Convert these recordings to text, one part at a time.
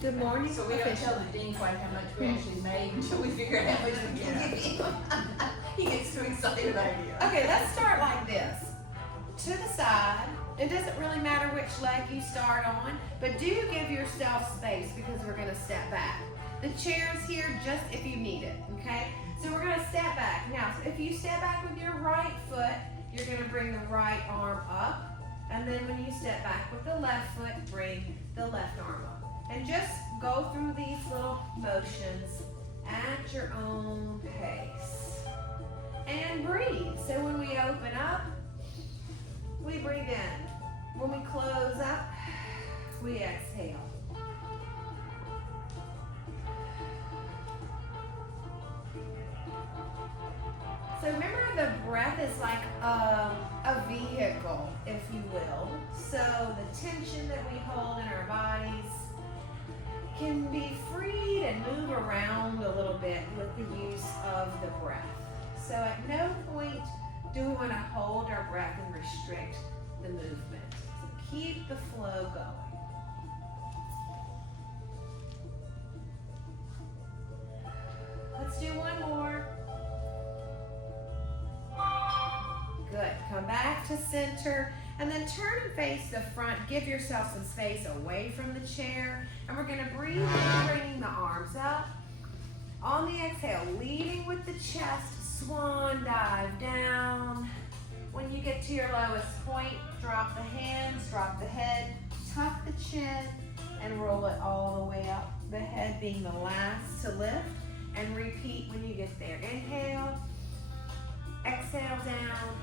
Good morning. So we don't tell the dean quite how much we actually made until we figure out how much we can give him. He gets too excited about it. Okay, let's start like this. To the side. It doesn't really matter which leg you start on, but do give yourself space because we're going to step back. The chair's here just if you need it, okay? So we're going to step back. Now, if you step back with your right foot, you're going to bring the right arm up. And then when you step back with the left foot, bring the left arm up. And just go through these little motions at your own pace. And breathe. So when we open up, we breathe in. When we close up, we exhale. So remember, the breath is like a vehicle, if you will. So the tension that we hold in our bodies can be freed and move around a little bit with the use of the breath. So at no point do we want to hold our breath and restrict the movement. So keep the flow going. Let's do one more. Good. Come back to center and then turn and face the front. Give yourself some space away from the chair. And we're going to breathe in, bringing the arms up. On the exhale, leading with the chest, swan dive down. When you get to your lowest point, drop the hands, drop the head, tuck the chin, and roll it all the way up. The head being the last to lift. And repeat when you get there. Inhale, exhale down.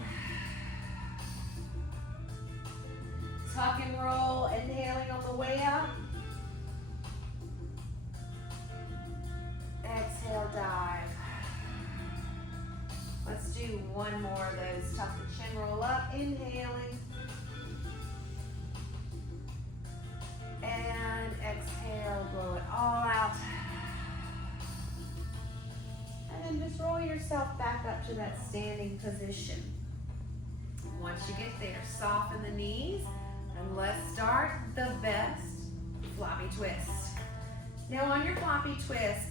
Tuck and roll, inhaling on the way up. Exhale, dive. Let's do one more of those. Tuck the chin, roll up, inhaling. And exhale, blow it all out. And then just roll yourself back up to that standing position. Once you get there, soften the knees. And let's start the best floppy twist. Now on your floppy twist,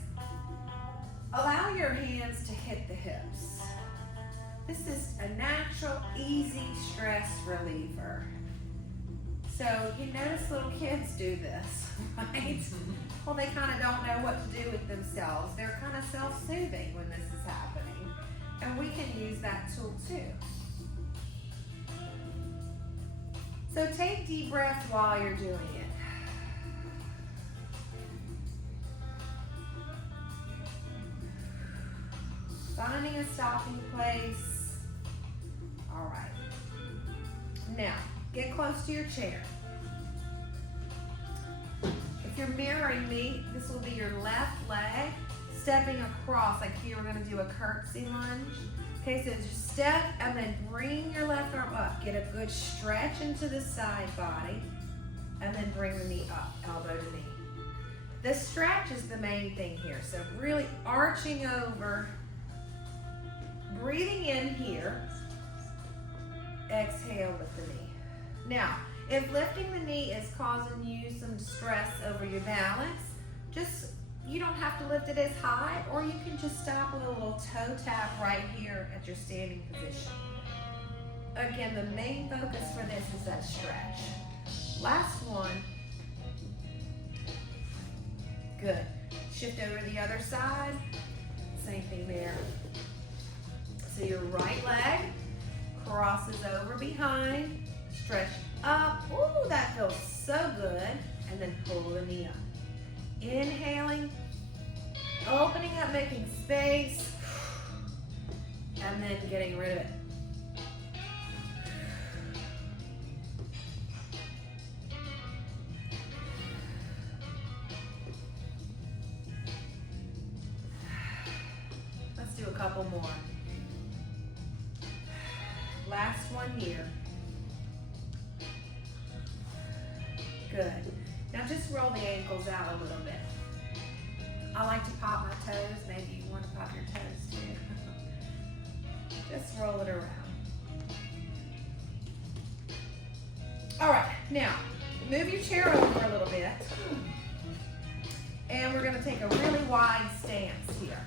allow your hands to hit the hips. This is a natural, easy stress reliever. So you notice little kids do this, right? Well, they kind of don't know what to do with themselves. They're kind of self-soothing when this is happening. And we can use that tool too. So take deep breaths while you're doing it. Finding a stopping place. All right. Now, get close to your chair. If you're mirroring me, this will be your left leg stepping across. Like here, we're going to do a curtsy lunge. Okay, so just step and then bring your left arm up. Get a good stretch into the side body and then bring the knee up, elbow to knee. The stretch is the main thing here. So really arching over, breathing in here, exhale with the knee. Now, if lifting the knee is causing you some stress over your balance, you don't have to lift it as high, or you can just stop with a little toe tap right here at your standing position. Again, the main focus for this is that stretch. Last one. Good. Shift over to the other side. Same thing there. So your right leg crosses over behind, stretch up. Ooh, that feels so good. And then pull the knee up. Inhaling, opening up, making space, and then getting rid of it. Let's do a couple more. Last one here. Good. Now just roll the ankles out a little bit. I like to pop my toes. Maybe you want to pop your toes too. Just roll it around. All right, now move your chair over a little bit. And we're gonna take a really wide stance here.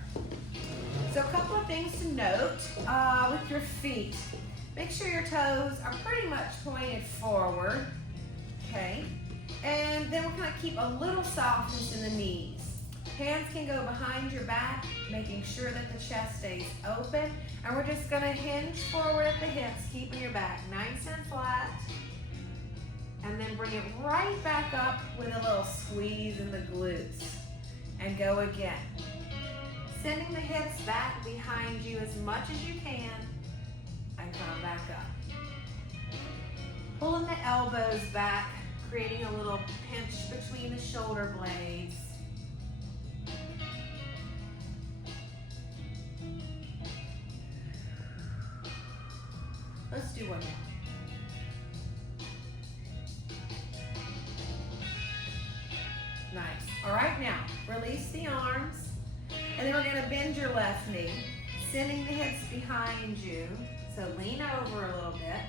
So a couple of things to note with your feet. Make sure your toes are pretty much pointed forward, okay? And then we're gonna keep a little softness in the knees. Hands can go behind your back, making sure that the chest stays open. And we're just gonna hinge forward at the hips, keeping your back nice and flat. And then bring it right back up with a little squeeze in the glutes. And go again. Sending the hips back behind you as much as you can. And come back up. Pulling the elbows back, creating a little pinch between the shoulder blades. Let's do one more. Nice. All right, now release the arms, and then we're going to bend your left knee, sending the hips behind you. So lean over a little bit,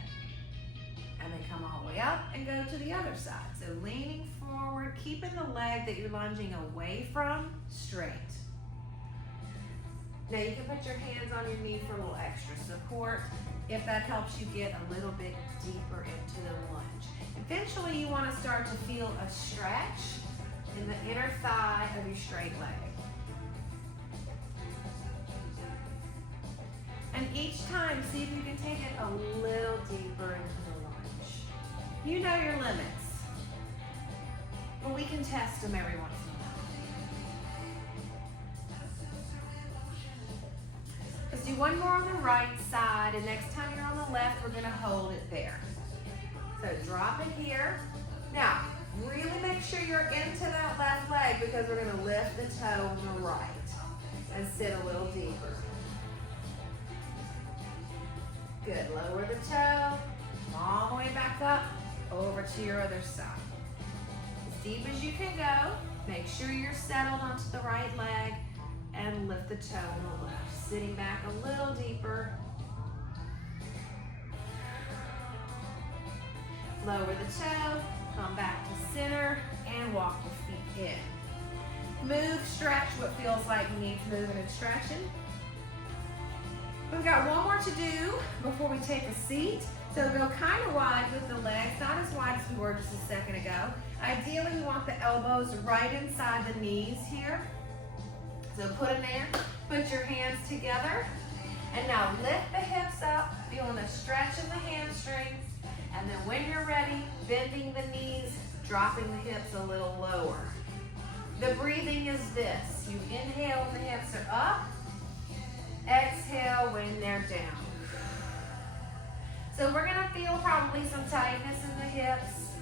and then come all the way up and go to the other side. So leaning forward, keeping the leg that you're lunging away from straight. Now you can put your hands on your knee for a little extra support if that helps you get a little bit deeper into the lunge. Eventually you want to start to feel a stretch in the inner thigh of your straight leg. And each time, see if you can take it a little deeper into the lunge. You know your limits, but we can test them every once in a while. Let's do one more on the right side, and next time you're on the left, we're gonna hold it there. So drop it here. Now, really make sure you're into that left leg because we're gonna lift the toe on the right and sit a little deeper. Good, lower the toe, all the way back up, over to your other side. As deep as you can go, make sure you're settled onto the right leg and lift the toe on the left. Sitting back a little deeper. Lower the toe, come back to center, and walk your feet in. Move, stretch what feels like needs moving and stretching. We've got one more to do before we take a seat. So go kind of wide with the legs, not as wide as we were just a second ago. Ideally, we want the elbows right inside the knees here. So put them there, put your hands together, and now lift the hips up, feeling a stretch in the hamstrings, and then when you're ready, bending the knees, dropping the hips a little lower. The breathing is this. You inhale when the hips are up, exhale when they're down. So we're gonna feel probably some tightness in the hips.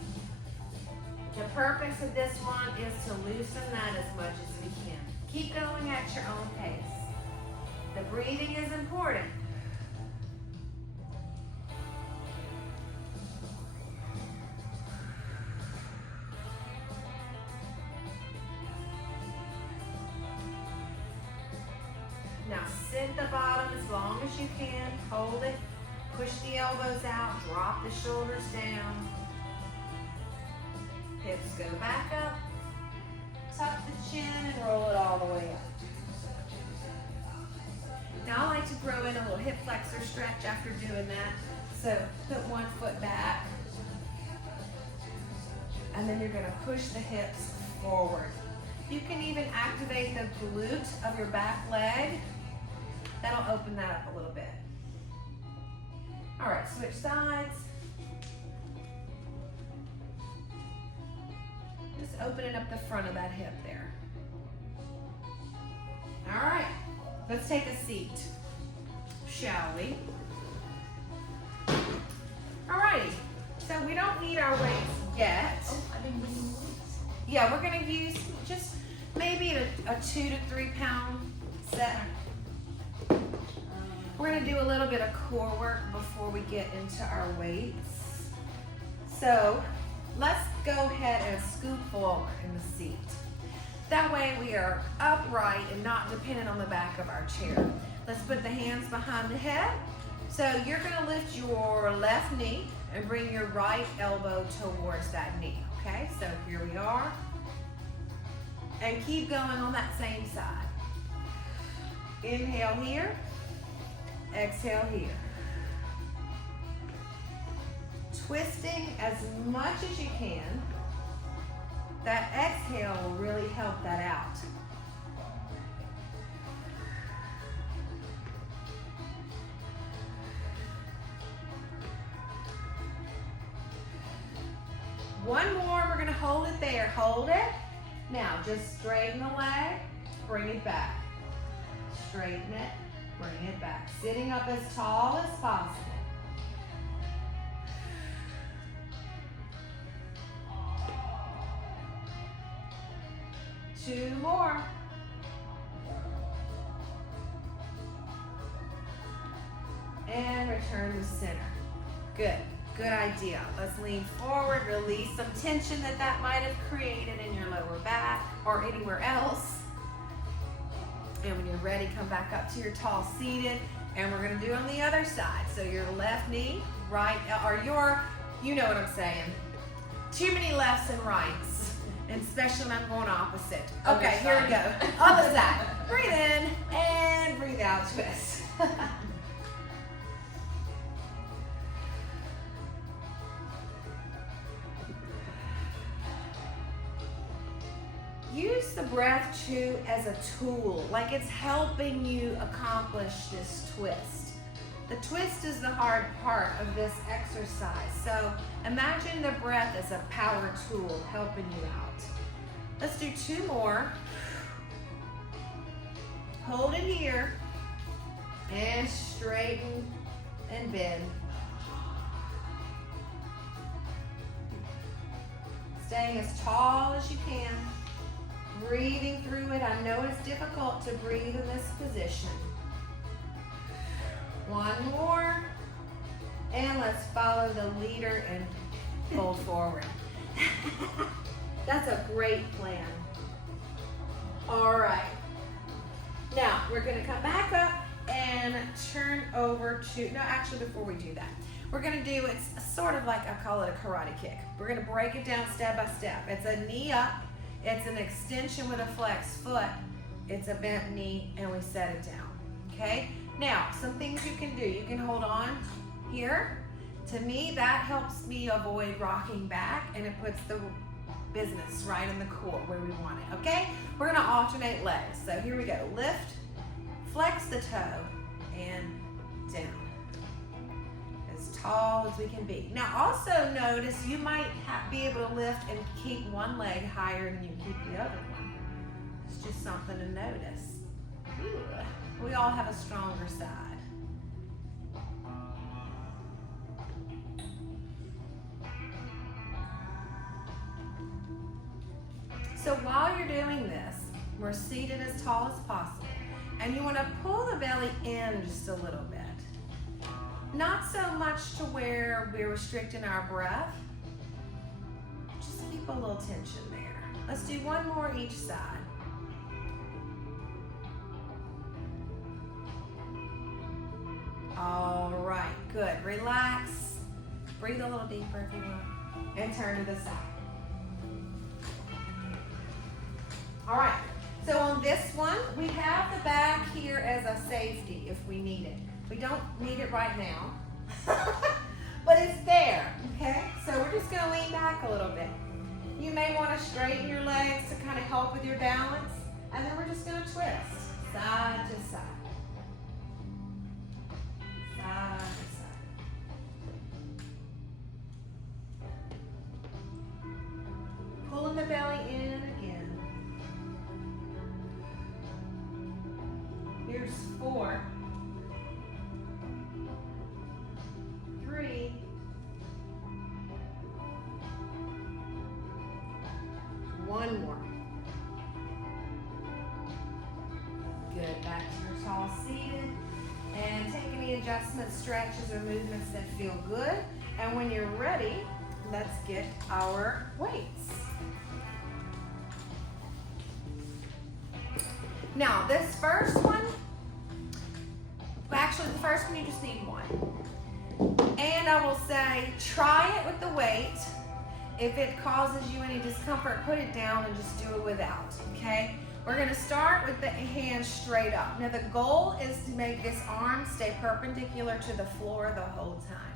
The purpose of this one is to loosen that as much as we can. Keep going at your own pace. The breathing is important. Now sit the bottom as long as you can. Hold it. Push the elbows out. Drop the shoulders down. Hips go back up. Tuck the chin and roll it all the way up. Now I like to throw in a little hip flexor stretch after doing that. So put one foot back. And then you're going to push the hips forward. You can even activate the glute of your back leg. That'll open that up a little bit. All right, switch sides. Just opening up the front of that hip there. All right, let's take a seat, shall we? All righty, so we don't need our weights yet. Oh, I didn't bring the weights. Yeah, we're gonna use just maybe a 2 to 3 pound set. We're gonna do a little bit of core work before we get into our weights. So let's go ahead and scoot forward in the seat. That way we are upright and not dependent on the back of our chair. Let's put the hands behind the head. So you're gonna lift your left knee and bring your right elbow towards that knee, okay? So here we are. And keep going on that same side. Inhale here, exhale here. Twisting as much as you can. That exhale will really help that out. One more, we're gonna hold it there. Hold it. Now, just straighten the leg, bring it back. Straighten it, bring it back. Sitting up as tall as possible. Two more. And return to center. Good. Good idea. Let's lean forward, release some tension that might have created in your lower back or anywhere else. And when you're ready, come back up to your tall seated. And we're gonna do on the other side. So your left knee, right, or your, you know what I'm saying. Too many lefts and rights, and especially when I'm going opposite. Okay, here we go. Other side. Breathe in and breathe out, twist. Use the breath too as a tool, like it's helping you accomplish this twist. The twist is the hard part of this exercise. So imagine the breath as a power tool helping you out. Let's do two more. Hold it here and straighten and bend. Staying as tall as you can. Breathing through it. I know it's difficult to breathe in this position. One more. And let's follow the leader and fold forward. That's a great plan. All right. Now, we're going to come back up and turn over to, no, actually, before we do that, we're going to do, it's sort of like, I call it a karate kick. We're going to break it down step by step. It's a knee up. It's an extension with a flexed foot. It's a bent knee, and we set it down, okay? Now, some things you can do. You can hold on here. To me, that helps me avoid rocking back, and it puts the business right in the core where we want it, okay? We're gonna alternate legs. So here we go. Lift, flex the toe, and down. As tall as we can be. Now also notice you might be able to lift and keep one leg higher than you keep the other one. It's just something to notice. Ooh. We all have a stronger side. So while you're doing this, we're seated as tall as possible. And you want to pull the belly in just a little bit. Not so much to where we're restricting our breath. Just keep a little tension there. Let's do one more each side. All right, good. Relax. Breathe a little deeper if you want. And turn to the side. All right, so on this one, we have the back here as a safety if we need it. We don't need it right now, but it's there, okay? So we're just gonna lean back a little bit. You may wanna straighten your legs to kind of help with your balance, and then we're just gonna twist, side to side. Side to side. Pulling the belly in again. Here's 4. 3. 1 more. Good, back to your tall seated. And take any adjustments, stretches, or movements that feel good. And when you're ready, let's get our weights. Now, this first one, actually the first one you just need 1. And I will say, try it with the weight. If it causes you any discomfort, put it down and just do it without, okay? We're gonna start with the hands straight up. Now the goal is to make this arm stay perpendicular to the floor the whole time.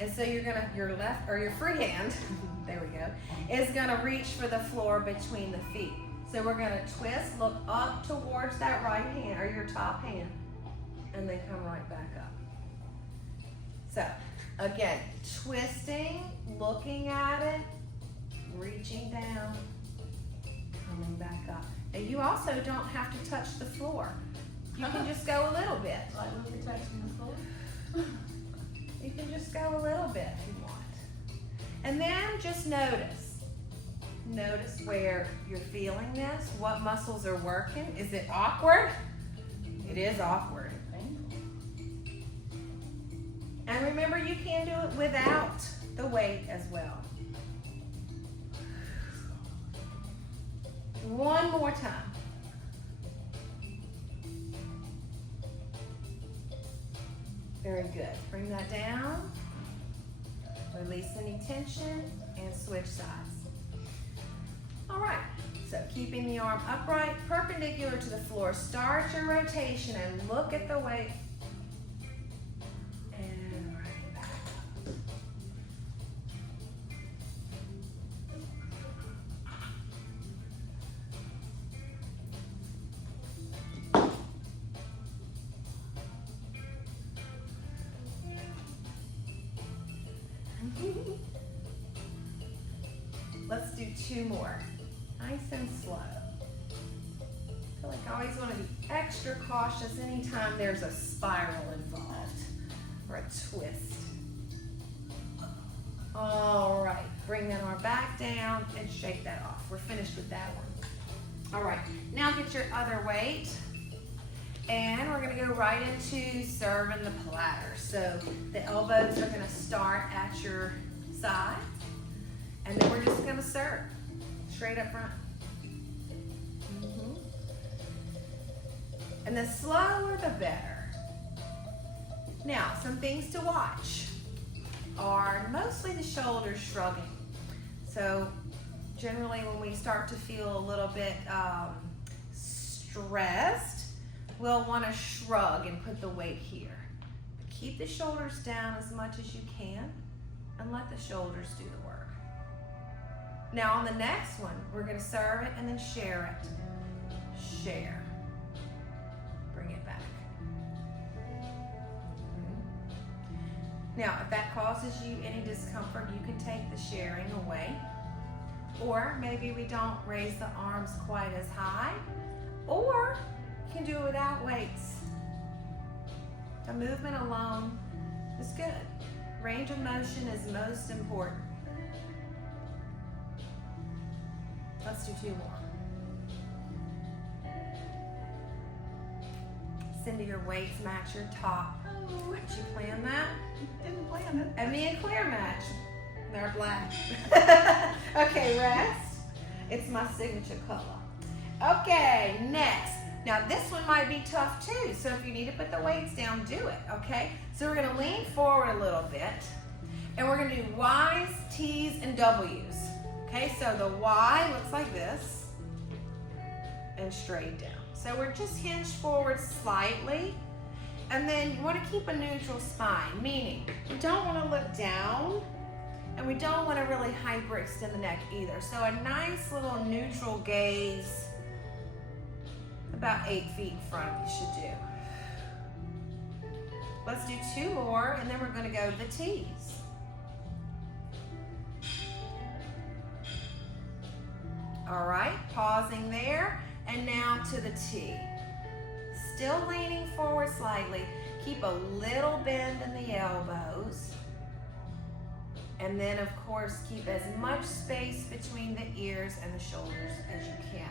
And so you're gonna, your left, or your free hand, there we go, is gonna reach for the floor between the feet. So we're gonna twist, look up towards that right hand, or your top hand, and then come right back up. So, again, twisting, looking at it, reaching down, coming back up. Now you also don't have to touch the floor. You can just go a little bit. Like when you're touching the floor. You can just go a little bit if you want. And then just notice. Notice where you're feeling this, what muscles are working. Is it awkward? It is awkward. And remember, you can do it without the weight as well. One more time. Very good. Bring that down. Release any tension and switch sides. All right. So keeping the arm upright, perpendicular to the floor. Start your rotation and look at the weight. And right back up. Let's do 2 more. Nice and slow. I feel like I always want to be extra cautious anytime there's a spiral involved or a twist. All right, bring that arm back down and shake that off. We're finished with that one. All right, now get your other weight. And we're gonna go right into serving the platter. So the elbows are gonna start at your side, and then we're just gonna serve straight up front. And the slower the better. Now, some things to watch are mostly the shoulders shrugging. So generally when we start to feel a little bit stressed, we'll want to shrug and put the weight here. But keep the shoulders down as much as you can and let the shoulders do the work. Now on the next one, we're going to serve it and then share it. Share. Bring it back. Now, if that causes you any discomfort, you can take the sharing away. Or maybe we don't raise the arms quite as high. Or you can do it without weights. The movement alone is good. Range of motion is most important. Let's do 2 more. Cindy, your weights match your top. Oh, did you plan that? Didn't plan it. And me and Claire match. They're black. Okay, rest. It's my signature color. Okay, next. Now this one might be tough too, so if you need to put the weights down, do it, okay? So we're gonna lean forward a little bit, and we're gonna do Y's, T's, and W's. Okay, so the Y looks like this, and straight down. So we're just hinged forward slightly, and then you wanna keep a neutral spine, meaning we don't wanna look down, and we don't wanna really hyperextend the neck either. So a nice little neutral gaze, about 8 feet in front you should do. Let's do 2 more, and then we're gonna go to the T's. All right, pausing there, and now to the T. Still leaning forward slightly. Keep a little bend in the elbows. And then, of course, keep as much space between the ears and the shoulders as you can.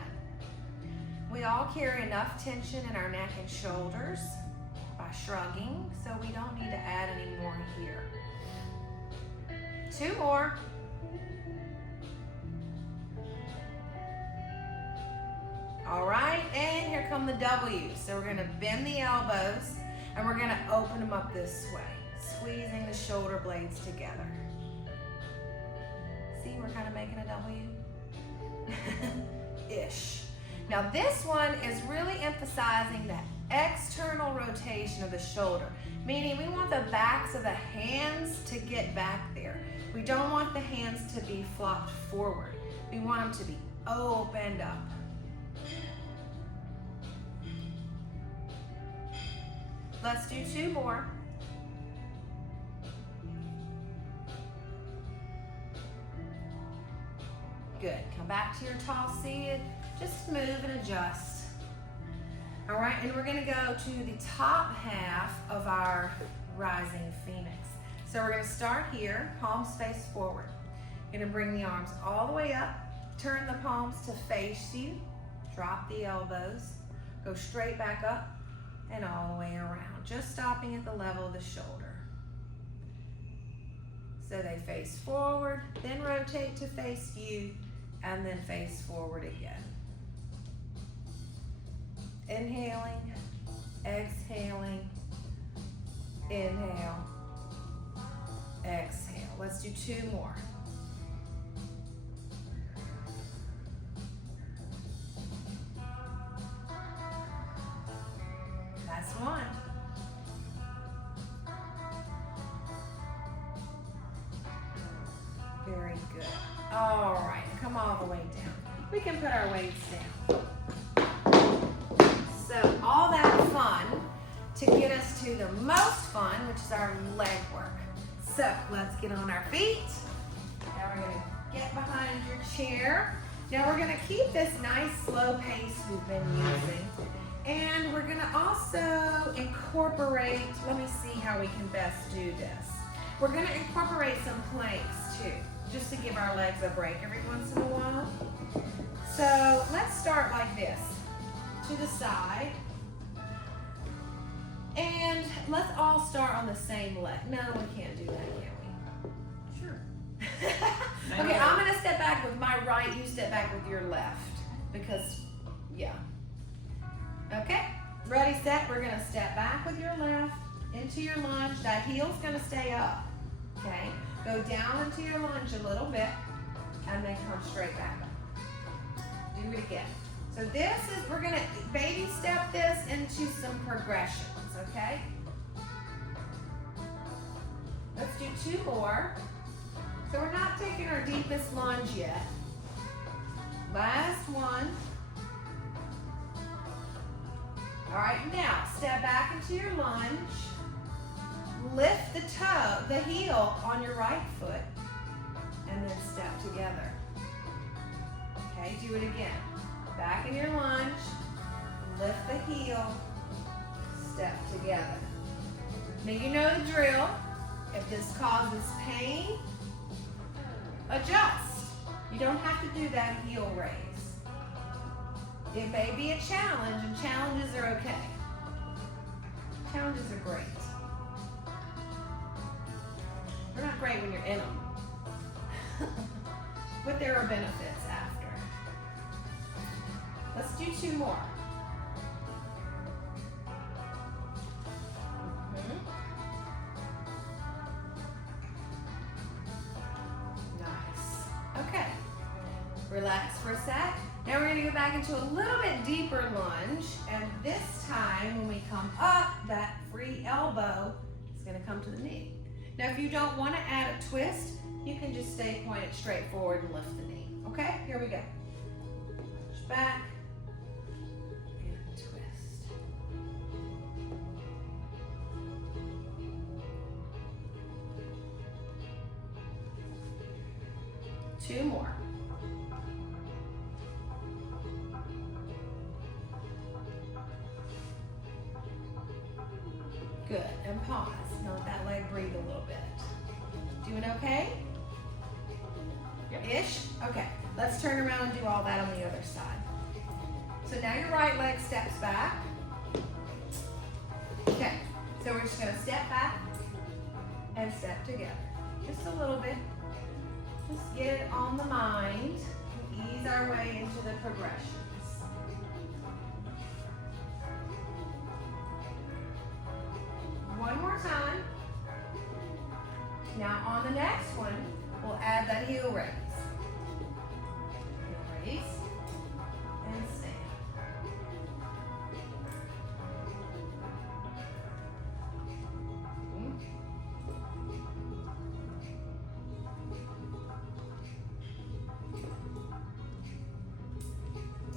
We all carry enough tension in our neck and shoulders by shrugging, so we don't need to add any more here. 2 more. All right, and here come the W's. So we're gonna bend the elbows, and we're gonna open them up this way, squeezing the shoulder blades together. See See, we're kind of making a W. Ish. Now this one is really emphasizing that external rotation of the shoulder, meaning we want the backs of the hands to get back there. We don't want the hands to be flopped forward. We want them to be opened up. Let's do 2 more. Good. Come back to your tall seated. Just move and adjust. All right, and we're gonna go to the top half of our rising phoenix. So we're gonna start here, palms face forward. You're gonna bring the arms all the way up, turn the palms to face you, drop the elbows, go straight back up and all the way around, just stopping at the level of the shoulder. So they face forward, then rotate to face you, and then face forward again. Inhaling, exhaling, inhale, exhale. Let's do 2 more. Last one. Very good. All right, come all the way down. We can put our weights down. So all that fun to get us to the most fun, which is our leg work. So let's get on our feet. Now we're gonna get behind your chair. Now we're gonna keep this nice slow pace we've been using. And we're gonna also incorporate, let me see how we can best do this. We're gonna incorporate some planks too, just to give our legs a break every once in a while. So let's start like this, to the side. And let's all start on the same leg. No, we can't do that, can we? Sure. Okay, I'm gonna step back with my right, you step back with your left. Because, yeah. Okay, ready, set. We're gonna step back with your left into your lunge. That heel's gonna stay up, okay? Go down into your lunge a little bit and then come straight back up. Do it again. So this is, we're gonna baby step this into some progressions, okay? Let's do 2 more. So we're not taking our deepest lunge yet. Last one. All right, now step back into your lunge. Lift the toe, the heel on your right foot, and then step together. Okay, do it again. Back in your lunge, lift the heel, step together. Now you know the drill. If this causes pain, adjust. You don't have to do that heel raise. It may be a challenge, and challenges are okay. Challenges are great. They're not great when you're in them, but there are benefits after. Let's do 2 more. Nice. Okay. Relax for a sec. Now we're gonna go back into a little bit deeper lunge, and this time when we come up, that free elbow is gonna come to the knee. Now if you don't wanna add a twist, you can just stay pointed straight forward and lift the knee. Okay, here we go. Push back, and twist. Two more. Good, and pause. Now let that leg breathe a little bit. Doing okay? Yep. Ish? Okay, let's turn around and do all that on the other side. So now your right leg steps back. Okay, so we're just gonna step back and step together. Just a little bit. Just get it on the mind and ease our way into the progressions. One more time. Now on the next one, we'll add that heel raise.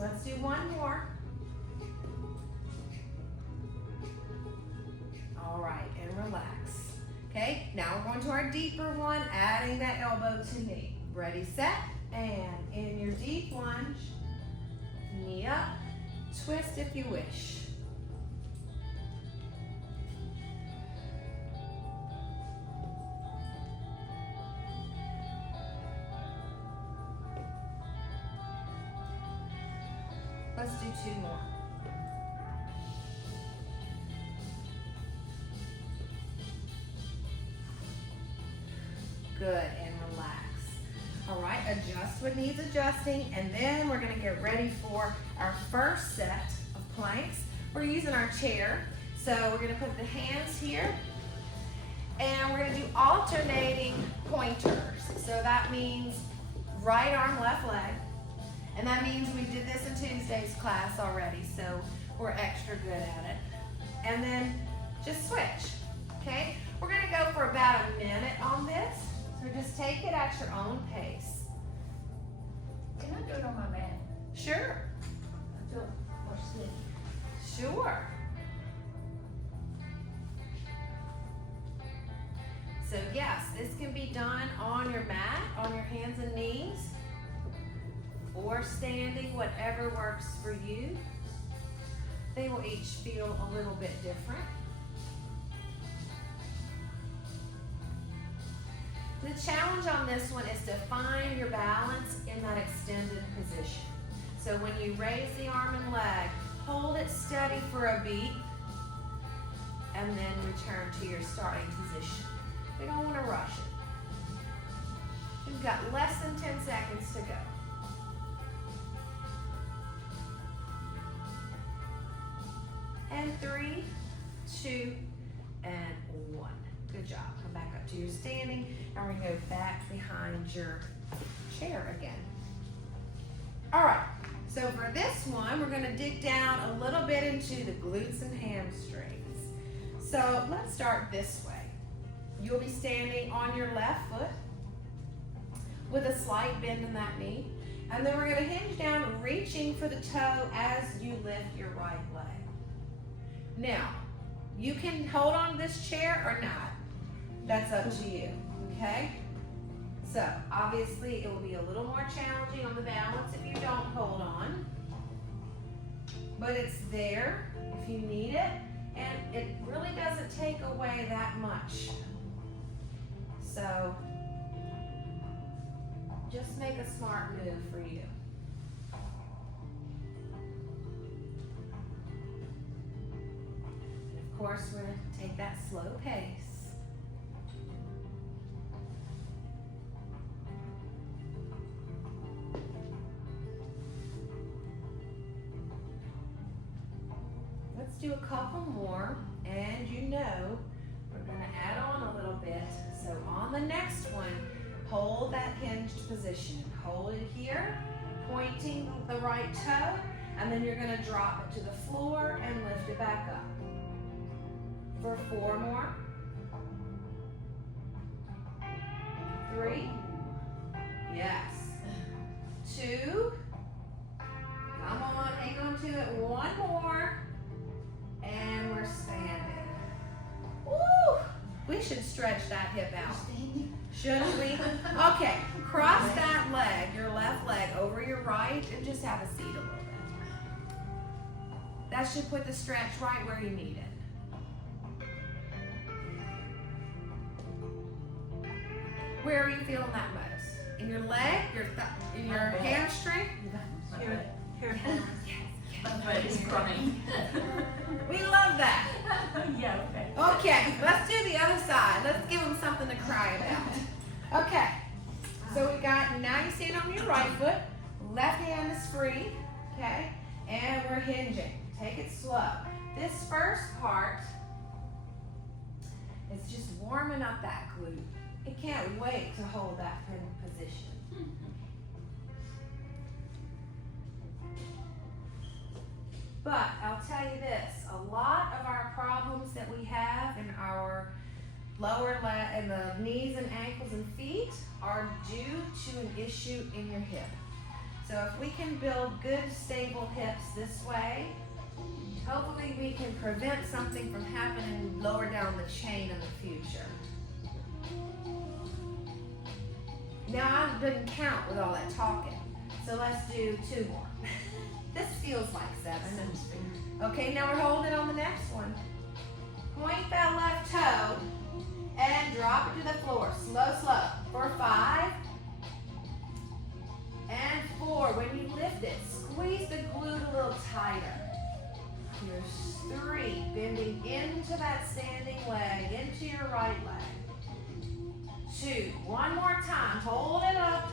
let's do one more. All right, and relax. Okay, now we're going to our deeper one, adding that elbow to knee. Ready, set, and in your deep lunge, knee up, twist if you wish. Let's do two more. Good, and relax. All right, adjust what needs adjusting, and then we're gonna get ready for our first set of planks. We're using our chair, so we're gonna put the hands here, and we're gonna do alternating pointers. So that means right arm, left leg, and that means we did this in Tuesday's class already, so we're extra good at it. And then just switch, okay? We're gonna go for about a minute on this. So just take it at your own pace. Can I do it on my mat? Sure. I feel more stiff. Sure. So yes, this can be done on your mat, on your hands and knees, or standing, whatever works for you. They will each feel a little bit different. The challenge on this one is to find your balance in that extended position. So when you raise the arm and leg, hold it steady for a beat, and then return to your starting position. We don't want to rush it. We've got less than 10 seconds to go. And 3, 2, and 1. Good job. Come back up to your standing, and we're gonna go back behind your chair again. All right, so for this one, we're gonna dig down a little bit into the glutes and hamstrings. So let's start this way. You'll be standing on your left foot with a slight bend in that knee, and then we're gonna hinge down, reaching for the toe as you lift your right leg. Now, you can hold on to this chair or not. That's up to you, okay? So, obviously, it will be a little more challenging on the balance if you don't hold on. But it's there if you need it, and it really doesn't take away that much. So, just make a smart move for you. And of course, we're going to take that slow pace. Let's do a couple more, and you know we're going to add on a little bit. So on the next one, hold that hinged position. Hold it here, pointing the right toe, and then you're going to drop it to the floor and lift it back up. For 4 more. 3. Yes. 2. Come on, hang on to it. 1 more. And we're standing. Woo! We should stretch that hip out. Shouldn't we? Okay, cross that leg, your left leg, over your right, and just have a seat a little bit. That should put the stretch right where you need it. Where are you feeling that most? In your leg, in your hamstring? Here. My butt is crying. We love that. Yeah, okay. Okay, let's do the other side. Let's give them something to cry about. Okay, so we got, now you stand on your right foot, left hand is free, okay? And we're hinging. Take it slow. This first part is just warming up that glute. It can't wait to hold that position. But I'll tell you this, a lot of our problems that we have in our lower leg, in the knees and ankles and feet are due to an issue in your hip. So if we can build good, stable hips this way, hopefully we can prevent something from happening lower down the chain in the future. Now I didn't count with all that talking, so let's do 2 more. This feels like 7. Okay, now we're holding on the next one. Point that left toe and drop it to the floor. Slow, slow. For 5 and 4. When you lift it, squeeze the glute a little tighter. Here's 3. Bending into that standing leg, into your right leg. 2. One more time. Hold it up.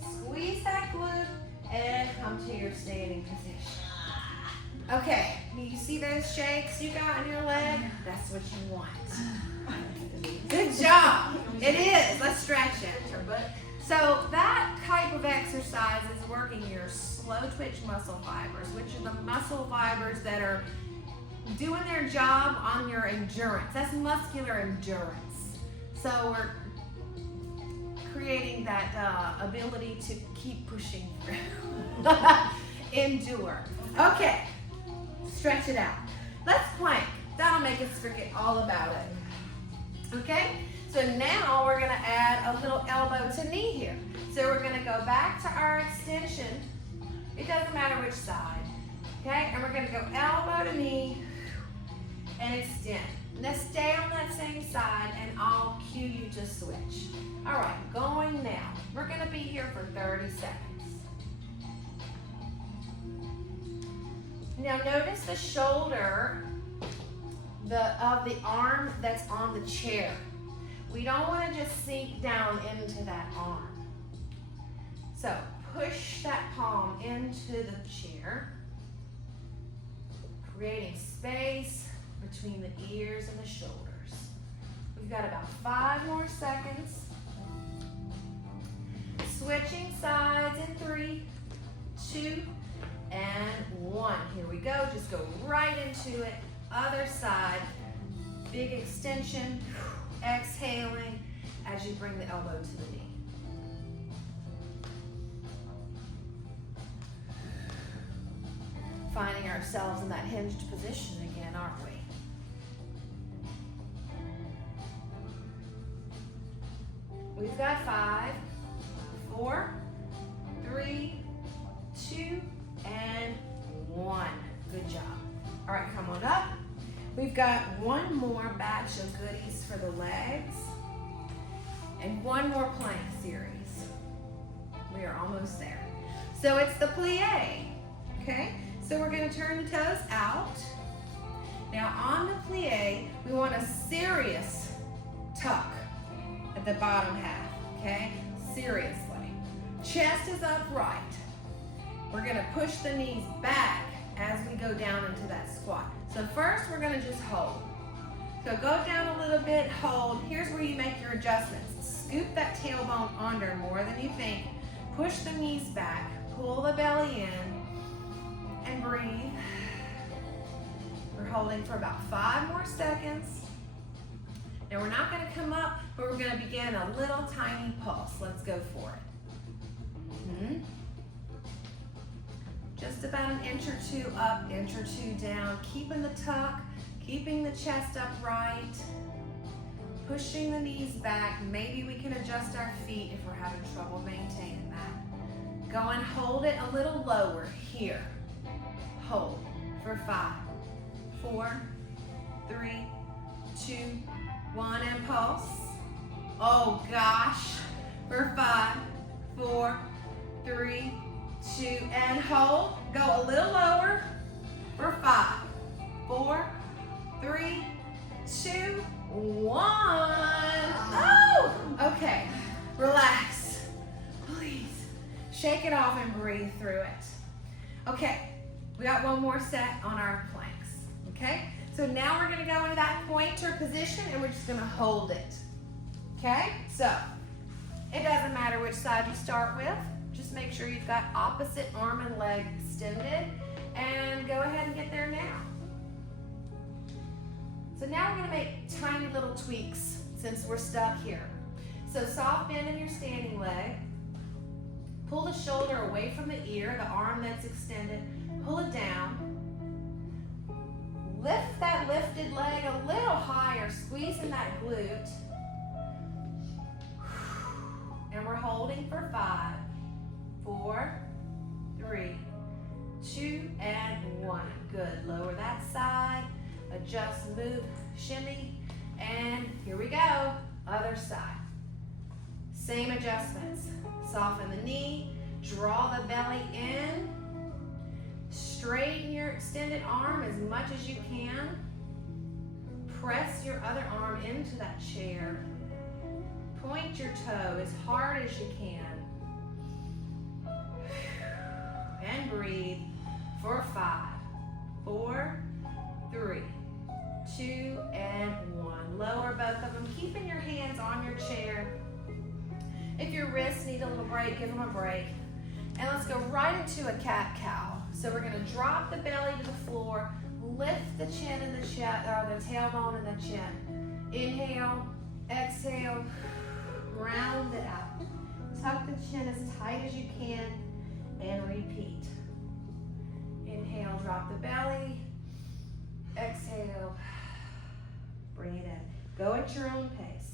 Squeeze that glute and come to your standing position. Okay, you see those shakes you got in your leg? That's what you want. Good job. It is. Let's stretch it. So that type of exercise is working your slow twitch muscle fibers, which are the muscle fibers that are doing their job on your endurance. That's muscular endurance. So we're creating that ability to keep pushing through. Endure. Okay. Stretch it out. Let's plank. That'll make us forget all about it. Okay? So now we're going to add a little elbow to knee here. So we're going to go back to our extension. It doesn't matter which side. Okay? And we're going to go elbow to knee and extend. Now stay on that same side and I'll cue you to switch. All right, going now. We're going to be here for 30 seconds. Now notice the shoulder of the arm that's on the chair. We don't want to just sink down into that arm. So push that palm into the chair, creating space between the ears and the shoulders. We've got about 5 more seconds. Switching sides in 3, 2, and 1. Here we go. Just go right into it. Other side. Big extension. Exhaling as you bring the elbow to the knee. Finding ourselves in that hinged position again, aren't we? We've got 5, 4, 3, 2, and 1. Good job. All right, come on up. We've got 1 more batch of goodies for the legs and 1 more plank series. We are almost there. So it's the plie, okay? So we're gonna turn the toes out. Now on the plie, we want a serious tuck at the bottom half, okay? Seriously. Chest is upright. We're gonna push the knees back as we go down into that squat. So first we're gonna just hold. So go down a little bit, hold. Here's where you make your adjustments. Scoop that tailbone under more than you think. Push the knees back, pull the belly in, and breathe. We're holding for about 5 more seconds. Now we're not gonna come up, but we're gonna begin a little tiny pulse. Let's go for it. Just about an inch or 2 up, inch or 2 down, keeping the tuck, keeping the chest upright, pushing the knees back. Maybe we can adjust our feet if we're having trouble maintaining that. Go and hold it a little lower here. Hold for 5, 4, 3, 2, 1, and pulse. Oh gosh, for 5, 4, 3, 2, and hold. Go a little lower for 5, 4, 3, 2, 1. Oh, okay. Relax. Please. Shake it off and breathe through it. Okay, we got 1 more set on our planks. Okay? So now we're gonna go into that pointer position and we're just gonna hold it. Okay? So, it doesn't matter which side you start with. Just make sure you've got opposite arm and leg extended and go ahead and get there now. So now we're gonna make tiny little tweaks since we're stuck here. So soft bend in your standing leg. Pull the shoulder away from the ear, the arm that's extended. Pull it down. Lift that lifted leg a little higher, squeezing that glute. And we're holding for 5, 4, 3, 2, and 1. Good. Lower that side. Adjust, move, shimmy. And here we go. Other side. Same adjustments. Soften the knee. Draw the belly in. Straighten your extended arm as much as you can. Press your other arm into that chair. Point your toe as hard as you can. And breathe for 5, 4, 3, 2, and 1. Lower both of them, keeping your hands on your chair. If your wrists need a little break, give them a break. And let's go right into a cat-cow. So we're gonna drop the belly to the floor, lift the chin and the chest, or the tailbone and the chin. Inhale, exhale, round it out. Tuck the chin as tight as you can and repeat. Inhale, drop the belly. Exhale, bring it in. Go at your own pace.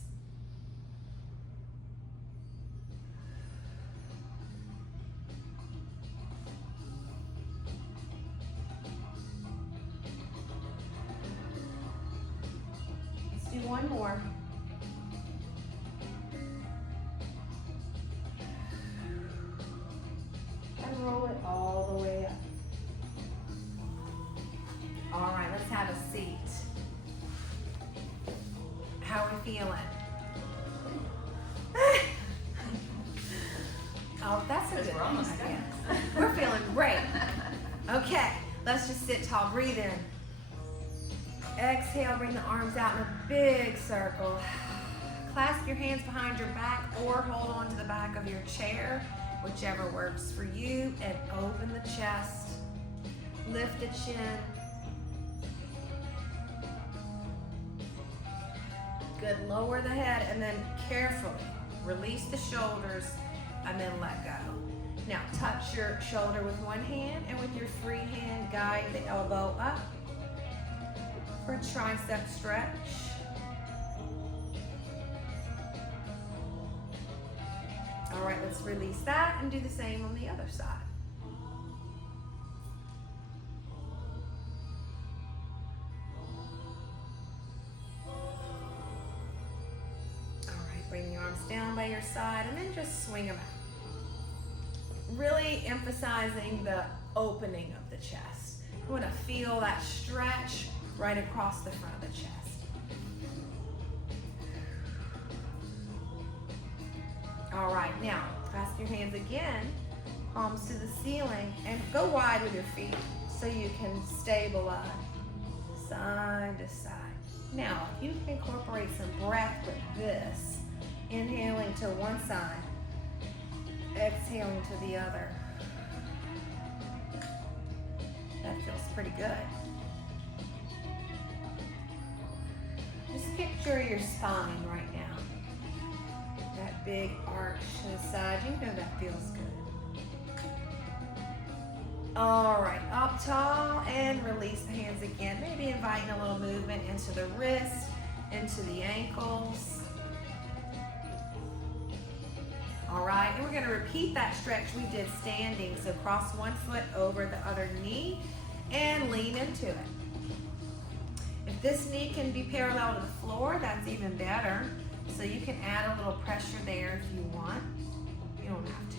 Let's do one more. And roll it all the way up. All right, let's have a seat. How are we feeling? Oh, that's a good We're almost thing, I done. guess. We're feeling great. Okay, let's just sit tall. Breathe in. Exhale, bring the arms out in a big circle. Clasp your hands behind your back or hold on to the back of your chair, whichever works for you, and open the chest. Lift the chin. Good, lower the head and then carefully release the shoulders and then let go. Now touch your shoulder with one hand and with your free hand guide the elbow up for a tricep stretch. All right, let's release that and do the same on the other side. Bring your arms down by your side and then just swing them out. Really emphasizing the opening of the chest. You want to feel that stretch right across the front of the chest. All right, now clasp your hands again, palms to the ceiling, and go wide with your feet so you can stabilize side to side. Now, if you can incorporate some breath with this, inhaling to one side, exhaling to the other. That feels pretty good. Just picture your spine right now. That big arch to the side. You know that feels good. All right, up tall and release the hands again. Maybe inviting a little movement into the wrist, into the ankles. All right, and we're gonna repeat that stretch we did standing. So cross one foot over the other knee and lean into it. If this knee can be parallel to the floor, that's even better. So you can add a little pressure there if you want. You don't have to.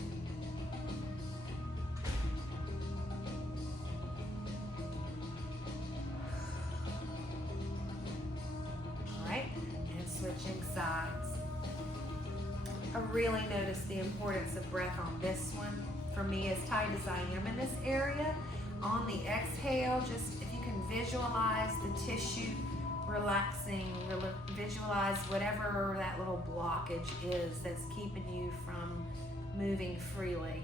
All right, and switching sides. I really notice the importance of breath on this one. For me, as tight as I am in this area, on the exhale, just if you can visualize the tissue relaxing, visualize whatever that little blockage is that's keeping you from moving freely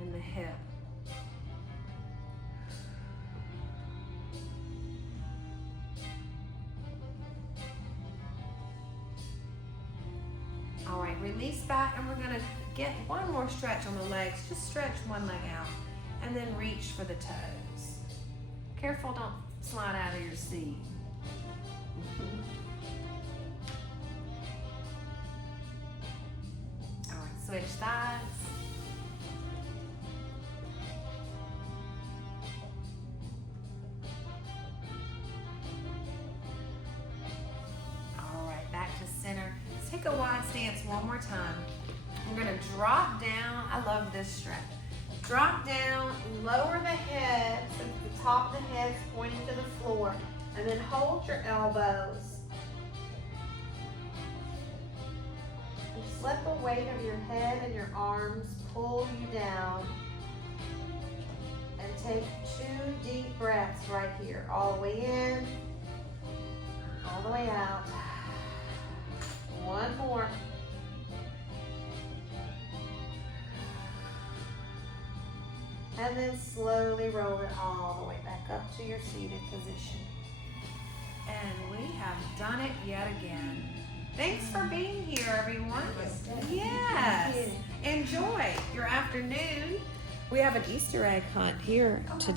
in the hip. All right, release back, and we're gonna Get one more stretch on the legs. Just stretch one leg out. And then reach for the toes. Careful, don't slide out of your seat. All right, switch sides. All right, back to center. Let's take a wide stance one more time. We're gonna drop down. I love this stretch. Drop down, lower the head, so the top of the head's pointing to the floor, and then hold your elbows. Just let the weight of your head and your arms pull you down. And take 2 deep breaths right here. All the way in, all the way out. One more. And then slowly roll it all the way back up to your seated position. And we have done it yet again. Thanks for being here, everyone. Yes. Enjoy your afternoon. We have an Easter egg hunt here today.